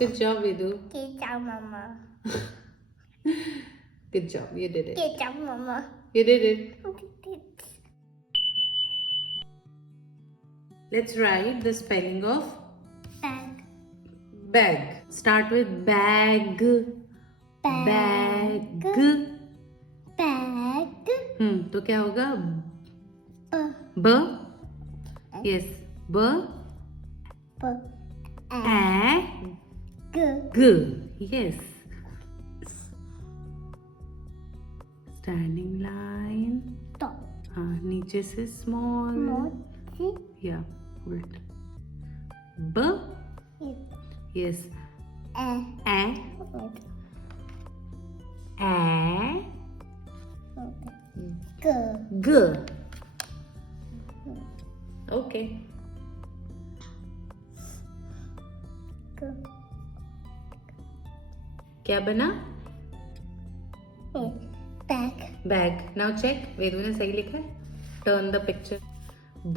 Good job, Vidu. Good job, Mama. Good job. You did it. Good job, Mama. You did it. Let's write the spelling of Bag. bag. Start with bag. Bag. Bag. तो क्या होगा? ब. Yes. ब. A. G. Yes. Standing line. Top. हाँ, नीचे से small. Yeah. Hold. B. Yes. A. G. Okay. क्या बना? Bag. Bag. Now check. Vedu ने सही लिखा है. Turn the picture. B.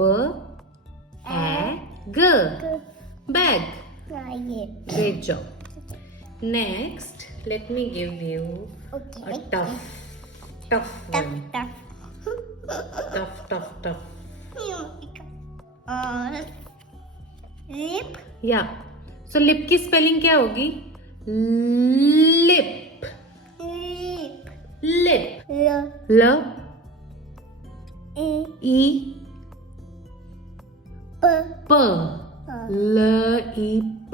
A. G. Bag. Great job. Next, let me give you a tough one. Tough. Lip. Yeah. So lip की spelling क्या होगी? Lip. Lip. L. E. P. L. E. P.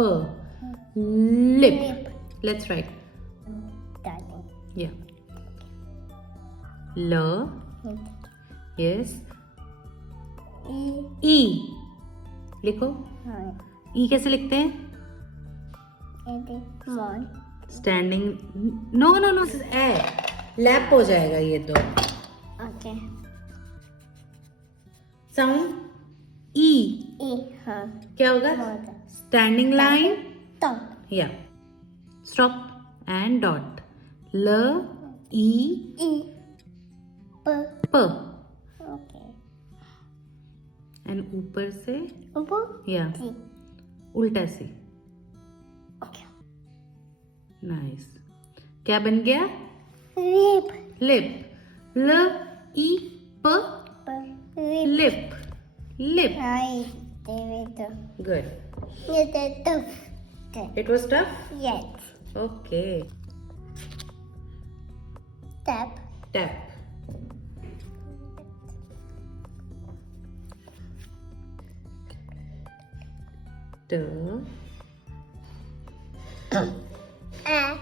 Lip. Let's write. Yeah. L. Yes. E. लिखो. E कैसे लिखते हैं? Standing. No. This is A. Lap हो जाएगा ये तो. Okay. Sound. E. क्या होगा? Standing line. Top. Yeah. Stop and dot. L. E. P. P. Okay. And ऊपर से. Yeah. T. उल्टा से. Okay. Nice. क्या बन गया? Lip. Lip. L. E. P. Lip. Lip. Good. It was tough? Yes. Okay. Tap. Tap. T.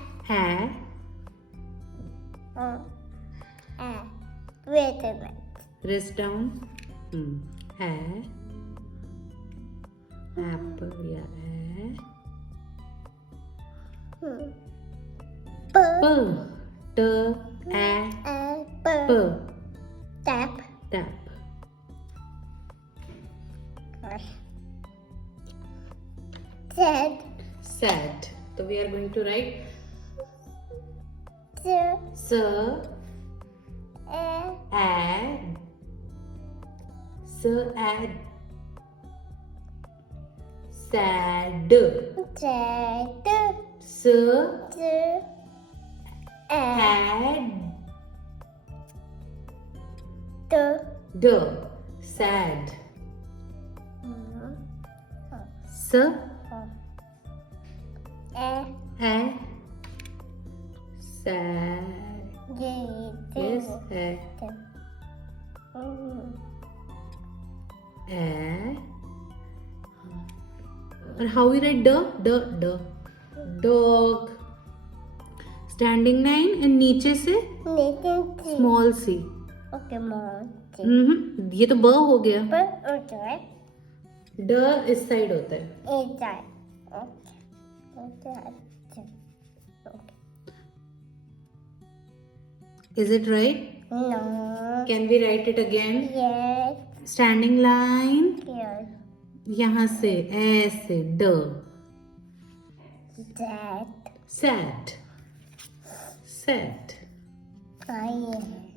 A. Wait a minute. Wrist down. A. Apple. Yeah. P. P. T. A. P. Tap. Tap. Sad. Sad. So we are going to write S. Add. S. Add. Sad. Sad. S. Add. Add. D. Sad. S. A. Sad. Yes. A. And how we write D? Dog. Standing line and नीचे से small c. Okay, Mom. ये तो ब हो गया. Okay. ड इस side होता है. Is it right? No. Can we write it again? Yes. Standing line. Yes. यहाँ से ऐसे ड. That. Sad. Sad.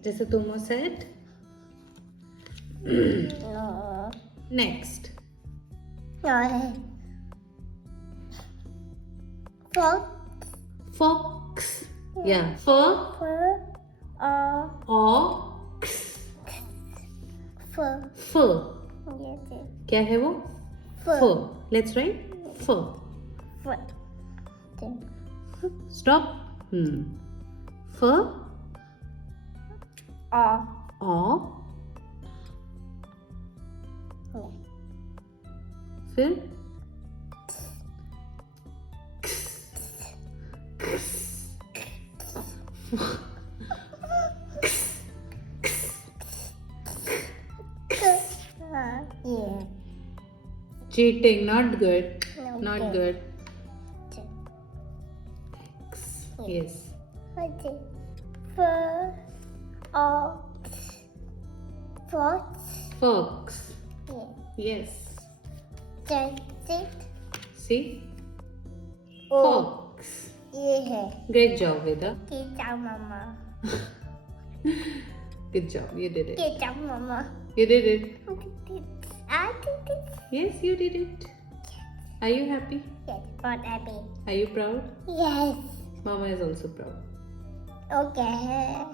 जैसे तुम हो sad. No. Next. No. Fox. Fox. Yeah. Fur. Fur. Ox. Fur. Fur. Yes, yes. क्या है वो? Fur. Fur. Let's write fur. Fur. Then. Stop. Fur. O. O. Yeah. फिर Yeah. cheating. Not good. No, Not good. good. Yes. Okay. Fur. Ox. Fox. Fox. Yeah. Yes. Then six. See? O. Fox. Yeah. Great job, Veda. Good job, Mama. Good job. You did it. Good job, Mama. You did it. I did it. Yes, you did it. Are you happy? Yes, but happy. Are you proud? Yes. Mama is also proud. Okay.